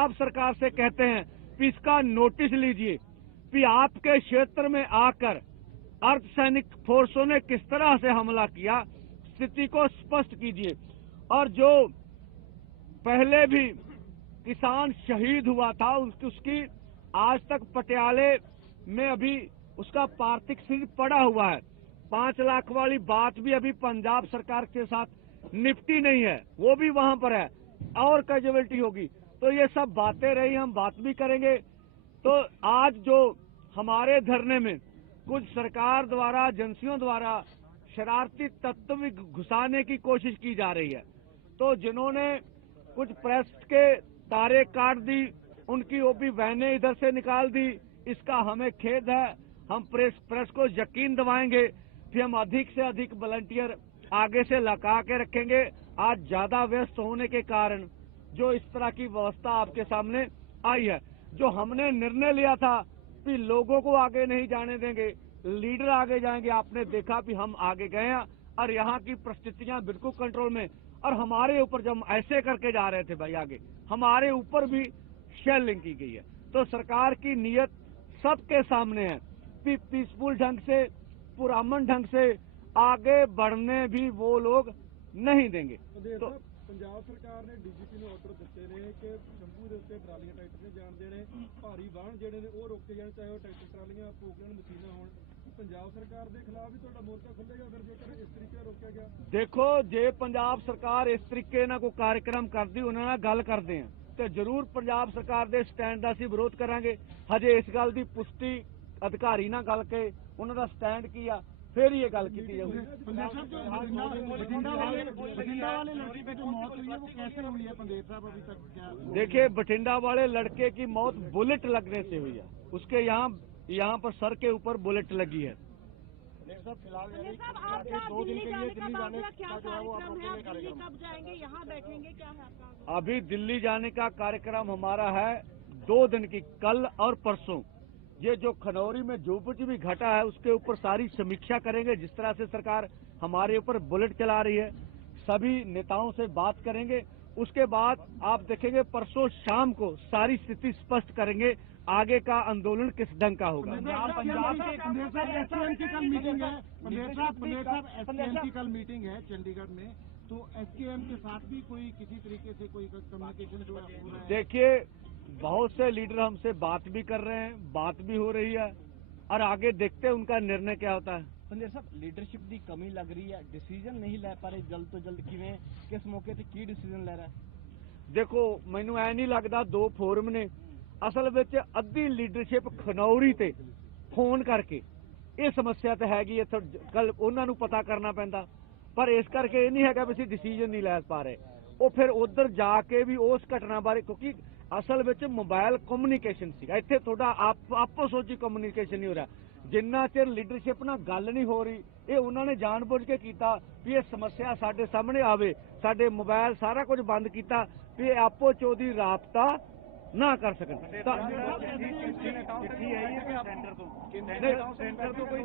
पंजाब सरकार से कहते हैं कि इसका नोटिस लीजिए। कि आपके क्षेत्र में आकर अर्धसैनिक फोर्सों ने किस तरह से हमला किया, स्थिति को स्पष्ट कीजिए। और जो पहले भी किसान शहीद हुआ था, उस- उसकी आज तक पटियाले में अभी उसका पार्थिव शरीर पड़ा हुआ है। पाँच लाख वाली बात भी अभी पंजाब सरकार के साथ निपटी नहीं है, वो भी वहाँ पर है। और कैजुअलिटी होगी। तो ये सब बातें रही, हम बात भी करेंगे। तो आज जो हमारे धरने में कुछ सरकार द्वारा, एजेंसियों द्वारा शरारती तत्व घुसाने की कोशिश की जा रही है तो जिन्होंने कुछ प्रेस के तारे काट दी, उनकी ओपी वैने इधर से निकाल दी, इसका हमें खेद है। हम प्रेस प्रेस को यकीन दिवाएँगे कि हम अधिक से अधिक वॉलंटियर आगे से लगा के रखेंगे। आज ज़्यादा व्यस्त होने के कारण जो इस तरह की व्यवस्था आपके सामने आई है जो हमने निर्णय लिया था कि लोगों को आगे नहीं जाने देंगे लीडर आगे जाएँगे आपने देखा कि हम आगे गए हैं और यहाँ की परिस्थितियाँ बिल्कुल कंट्रोल में। और हमारे ऊपर जब ऐसे करके जा रहे थे भाई आगे हमारे ऊपर भी शेलिंग की गई है। तो सरकार की नीयत सबके सामने है कि पीसफुल ढंग से पुरामन ढंग से आगे बढ़ने भी वो लोग नहीं देंगे। तो ਪੰਜਾਬ ਸਰਕਾਰ ਨੇ ਡੀਜੀਪੀ ਨੂੰ ਆਰਡਰ ਦਿੱਤੇ ਨੇ ਕਿ ਸ਼ੰਭੂ ਦੇ ਉੱਤੇ ਟਰਾਲੀਆਂ ਟਰੈਕਟਰ ਨੇ ਜਾਣਦੇ ਨੇ ਭਾਰੀ ਵਾਹਨ ਜਿਹੜੇ ਨੇ ਉਹ ਰੋਕੇ ਜਾਣ, ਚਾਹੇ ਉਹ ਟਰੈਕਟਰ, ਟਰਾਲੀਆਂ ਪੋਕਲਨ ਮਸ਼ੀਨਾਂ ਹੋਣ। ਪੰਜਾਬ ਸਰਕਾਰ ਦੇ ਖਿਲਾਫ ਵੀ ਤੁਹਾਡਾ ਮੋਰਚਾ ਖੁੱਲੇਗਾ ਫਿਰ ਜੇਕਰ ਇਸ ਤਰੀਕੇ ਨਾਲ ਰੋਕਿਆ ਗਿਆ। ਦੇਖੋ, ਜੇ ਪੰਜਾਬ ਸਰਕਾਰ ਇਸ ਤਰੀਕੇ ਨਾਲ ਕੋਈ ਕਾਰਜਕ੍ਰਮ ਕਰਦੀ, ਉਹਨਾਂ ਨਾਲ ਗੱਲ ਕਰਦੇ ਆ ਤੇ ਜ਼ਰੂਰ ਪੰਜਾਬ ਸਰਕਾਰ ਦੇ ਸਟੈਂਡ ਦਾ ਅਸੀਂ ਵਿਰੋਧ ਕਰਾਂਗੇ। ਹਜੇ ਇਸ ਗੱਲ ਦੀ ਪੁਸ਼ਟੀ ਅਧਿਕਾਰੀ ਨਾਲ ਗੱਲ ਕੇ, ਉਹਨਾਂ ਦਾ ਸਟੈਂਡ ਕੀ ਆ फिर ये गल की देखिए बठिंडा वाले लड़के की मौत बुलेट लगने से हुई है। उसके यहाँ यहाँ पर सर के ऊपर बुलेट लगी है। है अभी दिल्ली जाने का कार्यक्रम हमारा है दो दिन की कल और परसों। ये जो खनौरी में जो कुछ भी घटा है उसके ऊपर सारी समीक्षा करेंगे जिस तरह से सरकार हमारे ऊपर बुलेट चला रही है सभी नेताओं से बात करेंगे। उसके बाद आप देखेंगे परसों शाम को सारी स्थिति स्पष्ट करेंगे आगे का आंदोलन किस ढंग का होगा। पंजाब के पंदेर साहब एसकेएम की कल मीटिंग है। कल मीटिंग है चंडीगढ़ में। तो एसकेएम के साथ भी कोई किसी तरीके से कोई कम्युनिकेशन देखिए बहुत से लीडर हमसे बात भी कर रहे हैं बात भी हो रही है और आगे देखते हैं उनका निर्णय क्या होता है ਸੰਜੇ ਸਾਹਿਬ ਲੀਡਰਸ਼ਿਪ ਦੀ ਕਮੀ ਲੱਗ ਰਹੀ ਹੈ ਡਿਸੀਜਨ ਨਹੀਂ ਲੈ ਪਾ ਰਹੇ ਜਲਦ ਤੋਂ ਜਲਦ ਕਿਵੇਂ ਕਿਸ ਮੌਕੇ ਤੇ ਕੀ ਡਿਸੀਜਨ ਲੈ ਰਿਹਾ ਦੇਖੋ ਮੈਨੂੰ ਐ ਨਹੀਂ ਲੱਗਦਾ ਦੋ ਫੋਰਮ ਨੇ ਅਸਲ ਵਿੱਚ ਅੱਧੀ ਲੀਡਰਸ਼ਿਪ ਖਨੌਰੀ ਤੇ ਫੋਨ ਕਰਕੇ ਇਹ ਸਮੱਸਿਆ ਤੇ ਹੈਗੀ ਹੈ ਕੱਲ ਉਹਨਾਂ ਨੂੰ ਪਤਾ ਕਰਨਾ ਪੈਂਦਾ ਪਰ ਇਸ ਕਰਕੇ ਇਹ ਨਹੀਂ ਹੈਗਾ ਵੀ ਅਸੀਂ ਡਿਸੀਜਨ ਨਹੀਂ ਲੈ ਪਾ ਰਹੇ ਉਹ ਫਿਰ ਉਧਰ ਜਾ ਕੇ ਵੀ ਉਸ ਘਟਨਾ ਬਾਰੇ ਕਿਉਂਕਿ ਅਸਲ ਵਿੱਚ ਮੋਬਾਈਲ ਕਮਿਊਨੀਕੇਸ਼ਨ ਸੀਗਾ। ਇੱਥੇ ਤੁਹਾਡਾ ਆਪ ਆਪੋ ਸੋਚੀ ਕਮਿਊਨੀਕੇਸ਼ਨ ਨਹੀਂ ਹੋ ਰਿਹਾ। ਜਿੰਨਾ ਚਿਰ ਲੀਡਰਸ਼ਿਪ ਨਾਲ ਗੱਲ ਨਹੀਂ ਹੋ ਰਹੀ ਇਹ ਉਹਨਾਂ ਨੇ ਜਾਣਬੁੱਝ ਕੇ ਕੀਤਾ ਵੀ ਇਹ ਸਮੱਸਿਆ ਸਾਡੇ ਸਾਹਮਣੇ ਆਵੇ ਸਾਡੇ ਮੋਬਾਈਲ ਸਾਰਾ ਕੁਝ ਬੰਦ ਕੀਤਾ ਵੀ ਇਹ ਆਪੋ ਚੋਦੀ ਰਾਬਤਾ ਨਾ ਕਰ ਸਕਣ। ਤਾਂ ਚਿੱਠੀ ਆਈ ਹੈ ਕਿ ਸੈਂਟਰ ਤੋਂ ਸੈਂਟਰ ਤੋਂ ਕੋਈ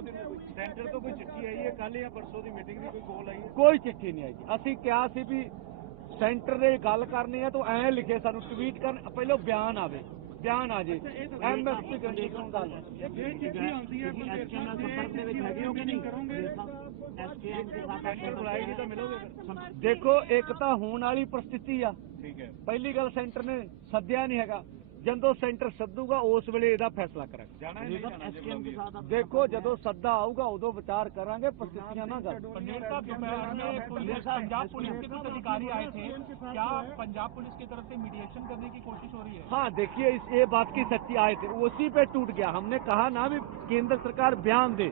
ਸੈਂਟਰ ਤੋਂ ਕੋਈ ਚਿੱਠੀ ਆਈ ਹੈ? ਕੱਲ ਜਾਂ ਪਰਸੋਂ ਦੀ ਮੀਟਿੰਗ ਦੀ ਕੋਈ ਕੋਲ ਆਈ ਹੈ? ਕੋਈ ਚਿੱਠੀ ਨਹੀਂ ਆਈ ਅਸੀਂ ਕਿਹਾ ਸੀ ਵੀ ਸੈਂਟਰ ਦੇ ਗੱਲ ਕਰਨੀ ਹੈ ਤਾਂ ਐਂ ਲਿਖੇ ਸਾਨੂੰ ਟਵੀਟ ਕਰਨ ਪਹਿਲਾਂ ਬਿਆਨ ਆਵੇ ਬਿਆਨ ਆ ਜੇ। ਐਮਐਸਪੀ ਕੰਡੀਸ਼ਨ ਗੱਲ। ਇਹ ਚਿੱਠੀ ਆਉਂਦੀ ਹੈ? ਐਸਕੇਐਮ ਨਾਲ ਸੰਪਰਕ ਦੇ ਵਿੱਚ ਹੈਗੇ ਹੋ ਕਿ ਨਹੀਂ? ਕਰੋਗੇ? ਐਸਕੇਐਮ ਦੇ ਸਾਥ ਸੈਂਟਰ ਬੁਲਾਏਗੀ ਤਾਂ ਮਿਲੋਗੇ? ਫਿਰ ਦੇਖੋ ਇੱਕ ਤਾਂ ਹੋਣ ਵਾਲੀ ਪ੍ਰਸਥਿਤੀ ਆ। ਠੀਕ ਹੈ। ਪਹਿਲੀ ਗੱਲ ਸੈਂਟਰ ਨੇ ਸੱਦਿਆ ਨਹੀਂ ਹੈਗਾ। ਜਦੋਂ ਸੈਂਟਰ ਸੱਦੂਗਾ ਉਸ ਵੇਲੇ ਇਹਦਾ ਫੈਸਲਾ ਕਰਾਂਗੇ ਜਾਣਾ ਹੈ ਨਹੀਂ ਜਾਣਾ एसकेएम के साथ आप ਦੇਖੋ ਜਦੋਂ ਸੱਦਾ ਆਊਗਾ ਉਦੋਂ ਵਿਚਾਰ ਕਰਾਂਗੇ ਪ੍ਰਸਥਿਤੀਆਂ ਨਾ ਗੱਲ पंजाब दोपहर में पुलिस पंजाब पुलिस के कुछ अधिकारी आए थे क्या पंजाब पुलिस की तरफ से मीडिएशन करने की कोशिश हो रही है हाँ देखिए इस ये बात की सच्ची आए थे उसी पे टूट गया हमने कहा ना भी केंद्र सरकार बयान दे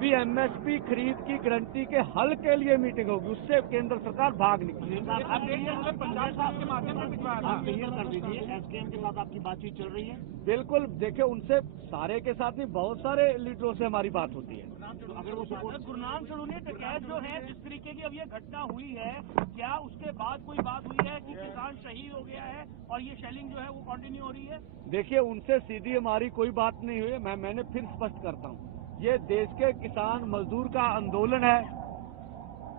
भी एमएसपी खरीद की गारंटी के हल के लिए मीटिंग होगी उससे केंद्र सरकार भाग निकली। आपकी बातचीत चल रही है। बिल्कुल देखिए उनसे सारे के साथ ही बहुत सारे लीडरों से हमारी बात होती है। अगर वो सपोर्ट गुरनाम जो है जिस तरीके की अब ये घटना हुई है क्या उसके बाद कोई बात हुई है कि किसान शहीद हो गया है और ये शेलिंग जो है वो कंटिन्यू हो रही है? देखिए उनसे सीधी हमारी कोई बात नहीं हुई मैं मैंने फिर स्पष्ट करता हूँ। ये देश के किसान मजदूर का आंदोलन है।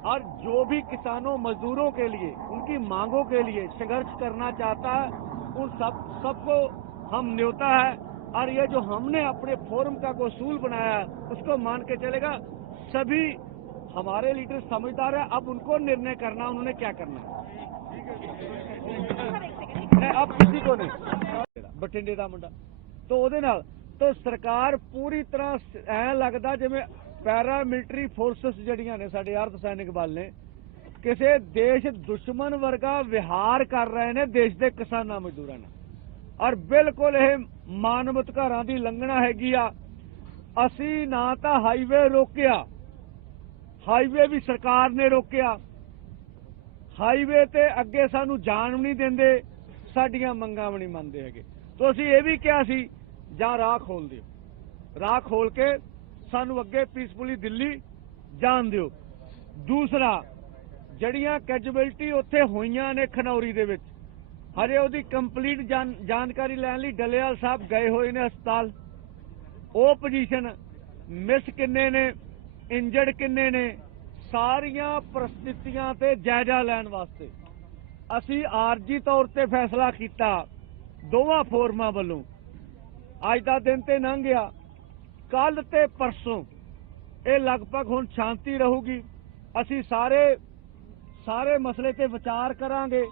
और जो भी किसानों, मजदूरों के लिए, उनकी मांगों के लिए संघर्ष करना चाहता है, उन सब, सबको हम न्योता है। और ये जो हमने अपने फोरम का कोसूल बनाया उसको मान के चलेगा, सभी हमारे लीडर समझदार है, अब उनको निर्णय करना उन्होंने क्या करना है। अब किसी को नहीं। बठिंडे का मुंडा। तो वो ਤੋਂ ਸਰਕਾਰ ਪੂਰੀ ਤਰ੍ਹਾਂ ਐ ਲੱਗਦਾ ਜਿਵੇਂ ਪੈਰਾ ਮਿਲਟਰੀ ਫੋਰਸਸ ਜਿਹੜੀਆਂ ਨੇ ਸਾਡੇ ਅਰਧ ਸੈਨਿਕ ਬਲ ਨੇ, ਕਿਸੇ ਦੇਸ਼ ਦੁਸ਼ਮਣ ਵਰਗਾ ਵਿਹਾਰ ਕਰ ਰਹੇ ਨੇ, ਦੇਸ਼ ਦੇ ਕਿਸਾਨਾਂ ਮਜ਼ਦੂਰਾਂ ਨਾਲ। ਔਰ ਬਿਲਕੁਲ ਇਹ ਮਾਨਵ ਅਧਿਕਾਰਾਂ ਦੀ ਲੰਘਣਾ ਹੈਗੀ ਆ। ਅਸੀਂ ਨਾ ਤਾਂ ਹਾਈਵੇ ਰੋਕਿਆ, ਹਾਈਵੇ ਵੀ ਸਰਕਾਰ ਨੇ ਰੋਕਿਆ। ਹਾਈਵੇ ਤੇ ਅੱਗੇ ਸਾਨੂੰ ਜਾਣ ਵੀ ਨਹੀਂ ਦਿੰਦੇ, ਸਾਡੀਆਂ ਮੰਗਾਂ ਵੀ ਨਹੀਂ ਮੰਨਦੇ ਹੈਗੇ। ਤੋਂ ਅਸੀਂ ਇਹ ਵੀ ਕਿਹਾ ਸੀ ਜਾਂ ਰਾਹ ਖੋਲ ਦਿਓ। ਰਾਹ ਖੋਲ ਕੇ ਸਾਨੂੰ ਅੱਗੇ ਪੀਸਫੁਲੀ ਦਿੱਲੀ ਜਾਣ ਦਿਓ। ਦੂਸਰਾ, ਜਿਹੜੀਆਂ ਕੈਜੂਅਲਟੀ ਉੱਥੇ ਹੋਈਆਂ ਨੇ ਖਨੌਰੀ ਦੇ ਵਿੱਚ, ਹਜੇ ਉਹਦੀ ਕੰਪਲੀਟ ਜਾਣਕਾਰੀ ਲੈਣ ਲਈ ਡੱਲੇਵਾਲ ਸਾਹਿਬ ਗਏ ਹੋਏ ਨੇ ਹਸਪਤਾਲ। ਉਹ ਪੋਜੀਸ਼ਨ ਮਿਸ ਕਿੰਨੇ ਨੇ ਇੰਜਰਡ ਕਿੰਨੇ ਨੇ, ਸਾਰੀਆਂ ਪ੍ਰਸਥਿਤੀਆਂ ਤੇ ਜਾਇਜ਼ਾ ਲੈਣ ਵਾਸਤੇ ਅਸੀਂ ਆਰਜੀ ਤੌਰ ਤੇ ਫੈਸਲਾ ਕੀਤਾ ਦੋਵਾਂ ਫੋਰਮਾਂ ਵੱਲੋਂ। ਅੱਜ ਦਾ ਦਿਨ ਤੇ ਲੰਘ ਗਿਆ। ਕੱਲ ਤੇ ਪਰਸੋਂ ਇਹ ਲਗਭਗ ਹੁਣ ਸ਼ਾਂਤੀ ਰਹੂਗੀ। ਅਸੀਂ ਸਾਰੇ ਸਾਰੇ ਮਸਲੇ ਤੇ ਵਿਚਾਰ ਕਰਾਂਗੇ।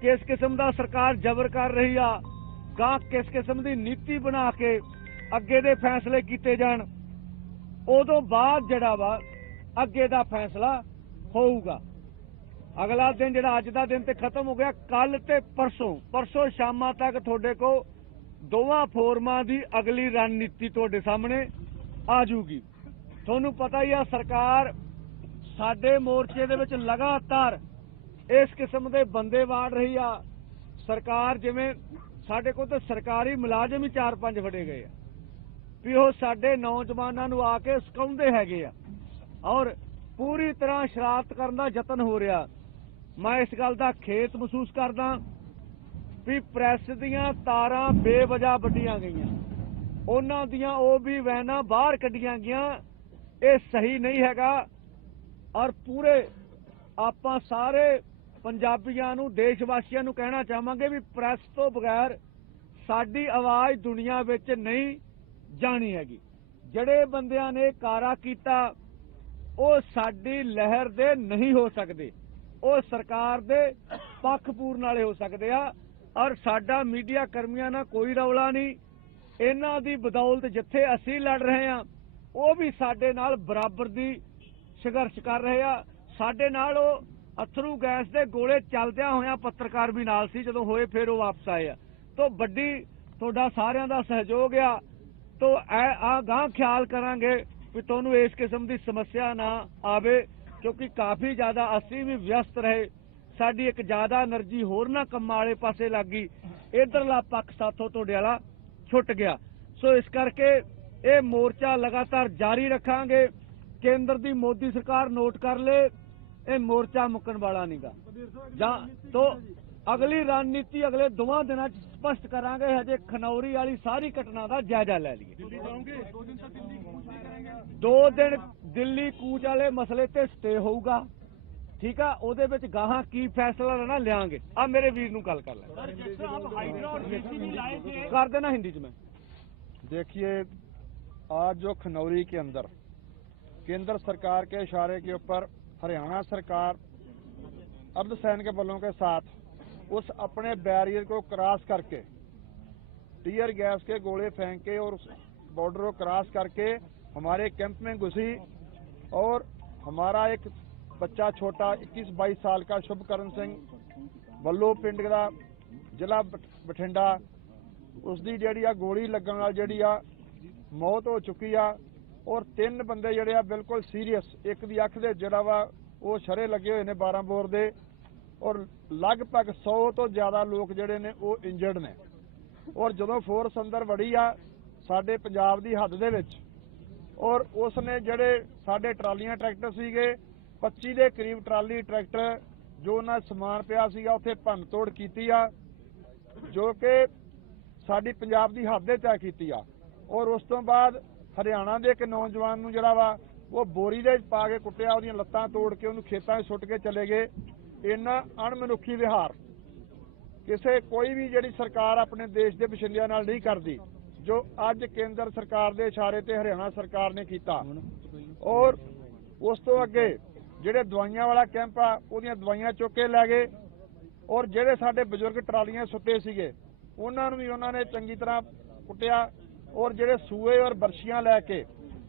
ਕਿਸ ਕਿਸਮ ਦਾ ਸਰਕਾਰ ਜ਼ਬਰ ਕਰ ਰਹੀ ਆ ਗਾਂ ਕਿਸ ਕਿਸਮ ਦੀ ਨੀਤੀ ਬਣਾ ਕੇ ਅੱਗੇ ਦੇ ਫੈਸਲੇ ਕੀਤੇ ਜਾਣ, ਉਦੋਂ ਬਾਅਦ ਜਿਹੜਾ ਵਾ ਅੱਗੇ ਦਾ ਫੈਸਲਾ ਹੋਊਗਾ। ਅਗਲਾ ਦਿਨ ਜਿਹੜਾ ਅੱਜ ਦਾ ਦਿਨ ਤੇ ਖਤਮ ਹੋ ਗਿਆ ਕੱਲ ਤੇ ਪਰਸੋਂ ਪਰਸੋਂ ਸ਼ਾਮਾਂ ਤੱਕ ਤੁਹਾਡੇ ਕੋ ਦੋਵਾਂ ਫੋਰਮਾਂ ਦੀ ਅਗਲੀ ਰਣਨੀਤੀ ਤੁਹਾਡੇ ਸਾਹਮਣੇ ਆ ਜੂਗੀ ਤੁਹਾਨੂੰ ਪਤਾ ਹੀ ਆ, ਸਰਕਾਰ ਸਾਡੇ ਮੋਰਚੇ ਦੇ ਵਿੱਚ ਲਗਾਤਾਰ ਇਸ ਕਿਸਮ ਦੇ ਬੰਦੇ ਵਾੜ ਰਹੀ ਆ। ਸਰਕਾਰ ਜਿਵੇਂ ਸਾਡੇ ਕੋਲ ਤਾਂ ਸਰਕਾਰੀ ਮੁਲਾਜ਼ਮ ਹੀ 4-5 ਫੜੇ ਗਏ ਆ। ਵੀ ਉਹ ਸਾਡੇ ਨੌਜਵਾਨਾਂ ਨੂੰ ਆ ਕੇ ਸਕਾਉਂਦੇ ਹੈਗੇ ਆ। ਔਰ ਪੂਰੀ ਤਰ੍ਹਾਂ ਸ਼ਰਾਰਤ ਕਰਨ ਦਾ ਯਤਨ ਹੋ ਰਿਹਾ। ਮੈਂ ਇਸ ਗੱਲ ਦਾ ਖੇਤ ਮਹਿਸੂਸ ਕਰਦਾ ਵੀ ਪ੍ਰੈਸ ਦੀਆਂ ਤਾਰਾਂ ਬੇਵਜਾ ਵੱਡੀਆਂ ਗਈਆਂ। ਉਹਨਾਂ ਦੀਆਂ ਉਹ ਵੀ ਵੈਨਾਂ ਬਾਹਰ ਕੱਢੀਆਂ ਗਈਆਂ। ਇਹ ਸਹੀ ਨਹੀਂ ਹੈਗਾ। ਔਰ ਪੂਰੇ ਆਪਾਂ ਸਾਰੇ ਪੰਜਾਬੀਆਂ ਨੂੰ ਦੇਸ਼ ਵਾਸੀਆਂ ਨੂੰ ਕਹਿਣਾ ਚਾਹਾਂਗੇ ਵੀ ਪ੍ਰੈਸ ਤੋਂ ਬਗੈਰ ਸਾਡੀ ਆਵਾਜ਼ ਦੁਨੀਆ ਵਿੱਚ ਨਹੀਂ ਜਾਣੀ ਹੈਗੀ। ਜਿਹੜੇ ਬੰਦਿਆਂ ਨੇ ਕਾਰਾ ਕੀਤਾ, ਉਹ ਸਾਡੀ ਲਹਿਰ ਦੇ ਨਹੀਂ ਹੋ ਸਕਦੇ। ਉਹ ਸਰਕਾਰ ਦੇ ਪੱਖ ਪੂਰਨ ਵਾਲੇ ਹੋ ਸਕਦੇ ਆ। ਔਰ ਸਾਡਾ ਮੀਡੀਆ ਕਰਮੀਆਂ ਨਾਲ ਕੋਈ ਰੌਲਾ ਨਹੀਂ। ਇਹਨਾਂ ਦੀ ਬਦੌਲਤ ਜਿੱਥੇ ਅਸੀਂ ਲੜ ਰਹੇ ਹਾਂ, ਉਹ ਵੀ ਸਾਡੇ ਨਾਲ ਬਰਾਬਰ ਦੀ ਸੰਘਰਸ਼ ਕਰ ਰਹੇ ਆ। ਸਾਡੇ ਨਾਲ ਉਹ ਅਥਰੂ ਗੈਸ ਦੇ ਗੋਲੇ ਚੱਲਦਿਆਂ ਹੋਇਆਂ ਪੱਤਰਕਾਰ ਵੀ ਨਾਲ ਸੀ, ਜਦੋਂ ਹੋਏ ਫਿਰ ਉਹ ਵਾਪਸ ਆਏ ਆ। ਤੋਂ ਵੱਡੀ ਤੁਹਾਡਾ ਸਾਰਿਆਂ ਦਾ ਸਹਿਯੋਗ ਆ। ਤੋਂ ਆ ਗਾਂ ਖਿਆਲ ਕਰਾਂਗੇ ਵੀ ਤੁਹਾਨੂੰ ਇਸ ਕਿਸਮ ਦੀ ਸਮੱਸਿਆ ਨਾ ਆਵੇ, ਕਿਉਂਕਿ ਕਾਫੀ ਜ਼ਿਆਦਾ ਅਸੀਂ ਵੀ ਵਿਅਸਤ ਰਹੇ। ਸਾਡੀ ਇੱਕ ਜ਼ਿਆਦਾ એનર્ਜੀ ਹੋਰਨਾਂ ਕੰਮਾਂ ਵਾਲੇ ਪਾਸੇ ਲੱਗ ਗਈ। ਇਧਰਲਾ ਪੱਖ ਸਾਥੋਂ ਤੋਂ ਡਿਆਲਾ ਛੁੱਟ ਗਿਆ। ਸੋ ਇਸ ਕਰਕੇ ਇਹ ਮੋਰਚਾ ਲਗਾਤਾਰ ਜਾਰੀ ਰੱਖਾਂਗੇ। ਕੇਂਦਰ ਦੀ ਮੋਦੀ ਸਰਕਾਰ ਨੋਟ ਕਰ ਲੇ ਇਹ ਮੋਰਚਾ ਮੁੱਕਣ ਵਾਲਾ ਨਹੀਂਗਾ ਜਾਂ ਤੋਂ ਅਗਲੀ ਰਣਨੀਤੀ ਅਗਲੇ ਦੋਵਾਂ ਦਿਨਾਂ ਚ ਸਪਸ਼ਟ ਕਰਾਂਗੇ ਹਜੇ ਖਨੌਰੀ ਵਾਲੀ ਸਾਰੀ ਘਟਨਾ ਦਾ ਜਾਇਜ਼ਾ ਲੈ ਲਈਏ। ਦੋ ਦਿਨ ਦਿੱਲੀ ਕੂਚ ਵਾਲੇ ਮਸਲੇ ਤੇ ਸਟੇ ਹੋਊਗਾ। ਠੀਕ ਆ ਉਹਦੇ ਵਿੱਚ ਗਾਹਾਂ ਕੀ ਫੈਸਲਾ ਲੈਣਾ ਲਿਆਂਗੇ ਆ ਮੇਰੇ ਵੀਰ ਨੂੰ ਗੱਲ ਕਰ ਲੈ सर जैसे आप हाइड्रा और जेसीबी लाए थे ਕਰ ਦੇਣਾ ਹਿੰਦੀ 'ਚ ਮੈਂ देखिए आज जो खनौरी के अंदर केंद्र सरकार के इशारे के ऊपर हरियाणा सरकार अर्धसैनिक बलों के साथ उस अपने बैरियर को क्रॉस करके टीयर गैस के गोले फेंक के और उस बॉर्डर को क्रॉस करके हमारे कैंप में घुसी और हमारा एक ਬੱਚਾ ਛੋਟਾ 21 22 ਸਾਲ ਦਾ ਸ਼ੁਭਕਰਨ ਸਿੰਘ, ਵੱਲੋਂ ਪਿੰਡ ਦਾ ਜ਼ਿਲ੍ਹਾ ਬਠਿੰਡਾ ਉਸ ਦੀ ਜਿਹੜੀ ਆ ਗੋਲੀ ਲੱਗਣ ਨਾਲ ਜਿਹੜੀ ਆ ਮੌਤ ਹੋ ਚੁੱਕੀ ਆ ਔਰ ਤਿੰਨ ਬੰਦੇ ਜਿਹੜੇ ਆ ਬਿਲਕੁਲ ਸੀਰੀਅਸ, ਇੱਕ ਦੀ ਅੱਖ ਦੇ ਜਿਹੜਾ ਵਾ ਉਹ ਸ਼ਰੇ ਲੱਗੇ ਹੋਏ ਨੇ 12 ਬੋਰ ਦੇ ਔਰ ਲਗਭਗ 100 ਤੋਂ ਜ਼ਿਆਦਾ ਲੋਕ ਜਿਹੜੇ ਨੇ ਉਹ ਇੰਜਰਡ ਨੇ। ਔਰ ਜਦੋਂ ਫੋਰਸ ਅੰਦਰ ਵੜੀ ਆ ਸਾਡੇ ਪੰਜਾਬ ਦੀ ਹੱਦ ਦੇ ਵਿੱਚ ਔਰ ਉਸ ਨੇ ਜਿਹੜੇ ਸਾਡੇ ਟਰਾਲੀਆਂ ਟਰੈਕਟਰ ਸੀਗੇ 25 ਦੇ ਕਰੀਬ ਟਰਾਲੀ, ਟਰੈਕਟਰ ਜੋ ਉਹਨਾਂ ਸਮਾਨ ਪਿਆ ਸੀਗਾ, ਉੱਥੇ ਭੰਨ ਤੋੜ ਕੀਤੀ ਆ, ਜੋ ਕਿ ਸਾਡੀ ਪੰਜਾਬ ਦੀ ਹੱਦ ਦੇ ਤੈਅ ਕੀਤੀ ਆ। ਔਰ ਉਸ ਤੋਂ ਬਾਅਦ ਹਰਿਆਣਾ ਦੇ ਇੱਕ ਨੌਜਵਾਨ ਨੂੰ ਜਿਹੜਾ ਵਾ, ਉਹ ਬੋਰੀ ਦੇ ਵਿੱਚ ਪਾ ਕੇ ਕੁੱਟਿਆ, ਉਹਦੀਆਂ ਲੱਤਾਂ ਤੋੜ ਕੇ ਉਹਨੂੰ ਖੇਤਾਂ 'ਚ ਸੁੱਟ ਕੇ ਚਲੇ ਗਏ। ਇੰਨਾ ਅਣਮਨੁੱਖੀ ਵਿਹਾਰ। ਕਿਸੇ ਕੋਈ ਵੀ ਜਿਹੜੀ ਸਰਕਾਰ ਆਪਣੇ ਦੇਸ਼ ਦੇ ਵਸਿੰਦਿਆਂ ਨਾਲ ਨਹੀਂ ਕਰਦੀ, ਜੋ ਅੱਜ ਕੇਂਦਰ ਸਰਕਾਰ ਦੇ ਇਸ਼ਾਰੇ ਤੇ ਹਰਿਆਣਾ ਸਰਕਾਰ ਨੇ ਕੀਤਾ। ਔਰ ਉਸ ਤੋਂ ਅੱਗੇ ਜਿਹੜੇ ਦਵਾਈਆਂ ਵਾਲਾ ਕੈਂਪ ਆ, ਉਹਦੀਆਂ ਦਵਾਈਆਂ ਚੁੱਕ ਕੇ ਲੈ ਗਏ ਔਰ ਜਿਹੜੇ ਸਾਡੇ ਬਜ਼ੁਰਗ ਟਰਾਲੀਆਂ ਸੁੱਤੇ ਸੀਗੇ, ਉਹਨਾਂ ਨੂੰ ਵੀ ਉਹਨਾਂ ਨੇ ਚੰਗੀ ਤਰ੍ਹਾਂ ਕੁੱਟਿਆ ਔਰ ਜਿਹੜੇ ਸੂਏ ਔਰ ਬਰਸ਼ੀਆਂ ਲੈ ਕੇ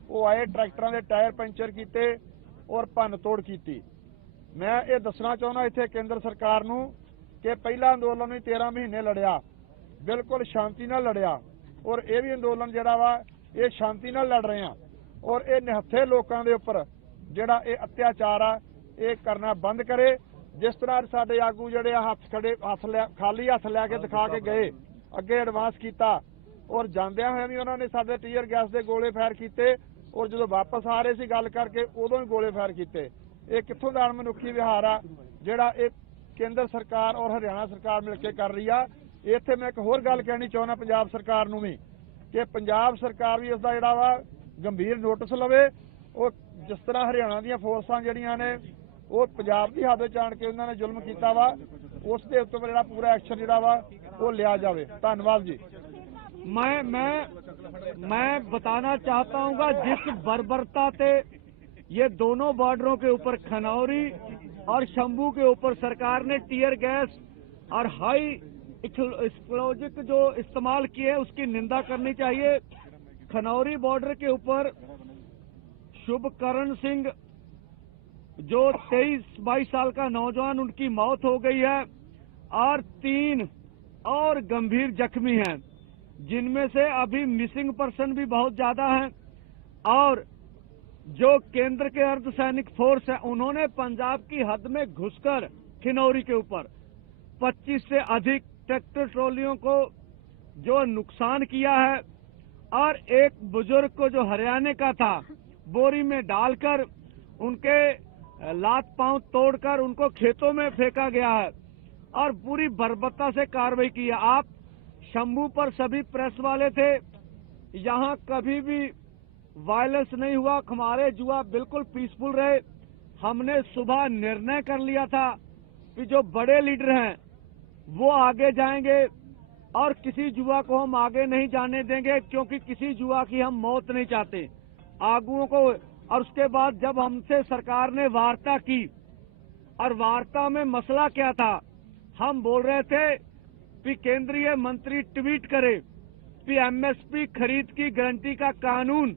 ਉਹ ਆਏ, ਟਰੈਕਟਰਾਂ ਦੇ ਟਾਇਰ ਪੈਂਚਰ ਕੀਤੇ ਔਰ ਭੰਨ ਤੋੜ ਕੀਤੀ। ਮੈਂ ਇਹ ਦੱਸਣਾ ਚਾਹੁੰਦਾ ਇੱਥੇ ਕੇਂਦਰ ਸਰਕਾਰ ਨੂੰ ਕਿ ਪਹਿਲਾ ਅੰਦੋਲਨ ਵੀ 13 ਮਹੀਨੇ ਲੜਿਆ, ਬਿਲਕੁਲ ਸ਼ਾਂਤੀ ਨਾਲ ਲੜਿਆ ਔਰ ਇਹ ਵੀ ਅੰਦੋਲਨ ਜਿਹੜਾ ਵਾ, ਇਹ ਸ਼ਾਂਤੀ ਨਾਲ ਲੜ ਰਹੇ ਆ ਔਰ ਇਹ ਨਿਹੱਥੇ ਲੋਕਾਂ ਦੇ ਉੱਪਰ ਜਿਹੜਾ ਇਹ ਅਤਿਆਚਾਰ ਆ ਇਹ ਕਰਨਾ ਬੰਦ ਕਰੇ। ਜਿਸ ਤਰ੍ਹਾਂ ਸਾਡੇ ਆਗੂ ਜਿਹੜੇ ਆ ਹੱਥ ਖੜੇ ਹੱਥ ਖਾਲੀ ਹੱਥ ਲੈ ਕੇ ਦਿਖਾ ਕੇ ਗਏ ਅੱਗੇ ਐਡਵਾਂਸ ਕੀਤਾ। ਔਰ ਜਾਂਦਿਆਂ ਹੋਇਆਂ ਵੀ ਉਹਨਾਂ ਨੇ ਸਾਡੇ ਟੀਅਰ ਗੈਸ ਦੇ ਗੋਲੇ ਫਾਇਰ ਕੀਤੇ। ਔਰ ਜਦੋਂ ਵਾਪਸ ਆ ਰਹੇ ਸੀ ਗੱਲ ਕਰਕੇ ਉਦੋਂ ਹੀ ਗੋਲੇ ਫਾਇਰ ਕੀਤੇ। ਇਹ ਕਿੱਥੋਂ ਦਾ ਮਨੁੱਖੀ ਵਿਹਾਰ ਆ ਜਿਹੜਾ ਇਹ ਕੇਂਦਰ ਸਰਕਾਰ ਔਰ ਹਰਿਆਣਾ ਸਰਕਾਰ ਮਿਲ ਕੇ ਕਰ ਰਹੀ ਆ। ਇੱਥੇ ਮੈਂ ਇੱਕ ਹੋਰ ਗੱਲ ਕਹਿਣੀ ਚਾਹੁੰਦਾ ਪੰਜਾਬ ਸਰਕਾਰ ਨੂੰ ਵੀ ਕਿ ਪੰਜਾਬ ਸਰਕਾਰ ਵੀ ਇਸ ਦਾ ਜਿਹੜਾ ਵਾ ਗੰਭੀਰ ਨੋਟਿਸ ਲਵੇ। ਉਹ ਜਿਸ ਤਰ੍ਹਾਂ ਹਰਿਆਣਾ ਦੀਆਂ ਫੋਰਸਾਂ ਜਿਹੜੀਆਂ ਨੇ ਉਹ ਪੰਜਾਬ ਦੀ ਹੱਦ ਵਿੱਚ ਆਣ ਕੇ ਉਹਨਾਂ ਨੇ ਜ਼ੁਲਮ ਕੀਤਾ ਵਾ ਉਸ ਦੇ ਉੱਤੇ ਜਿਹੜਾ ਪੂਰਾ ਐਕਸ਼ਨ ਜਿਹੜਾ ਵਾ ਉਹ ਲਿਆ ਜਾਵੇ ਧੰਨਵਾਦ ਜੀ मैं मैं मैं बताना चाहता हूँ जिस बर्बरता से ये दोनों बॉर्डरों के ऊपर खनौरी और शंभू के ऊपर सरकार ने टीयर गैस और हाई एक्सप्लोजिक जो इस्तेमाल किए उसकी निंदा करनी चाहिए खनौरी बॉर्डर के ऊपर शुभकरण सिंह, जो तेईस बाईस साल का नौजवान, उनकी मौत हो गई है और तीन और गंभीर जख्मी हैं, जिनमें से अभी मिसिंग पर्सन भी बहुत ज़्यादा हैं और जो केंद्र के अर्धसैनिक फोर्स है, उन्होंने पंजाब की हद में घुसकर खिनौरी के ऊपर 25 से अधिक ट्रैक्टर ट्रॉलियों को जो नुकसान किया है और एक बुज़ुर्ग को जो हरियाणा का था बोरी में डालकर उनके लात पाँव तोड़कर उनको खेतों में फेंका गया है और पूरी बर्बरता से कार्रवाई की है। आप शंभू पर सभी प्रेस वाले थे, यहाँ कभी भी वायलेंस नहीं हुआ, हमारे जुआ बिल्कुल पीसफुल रहे। हमने सुबह निर्णय कर लिया था कि जो बड़े लीडर हैं, वो आगे जाएँगे और किसी जुआ को हम आगे नहीं जाने देंगे, क्योंकि किसी जुआ की हम मौत नहीं चाहते। आगुओं को, और उसके बाद जब हमसे सरकार ने वार्ता की, और वार्ता में मसला क्या था, हम बोल रहे थे कि केंद्रीय मंत्री ट्वीट करे कि एमएसपी खरीद की गारंटी का कानून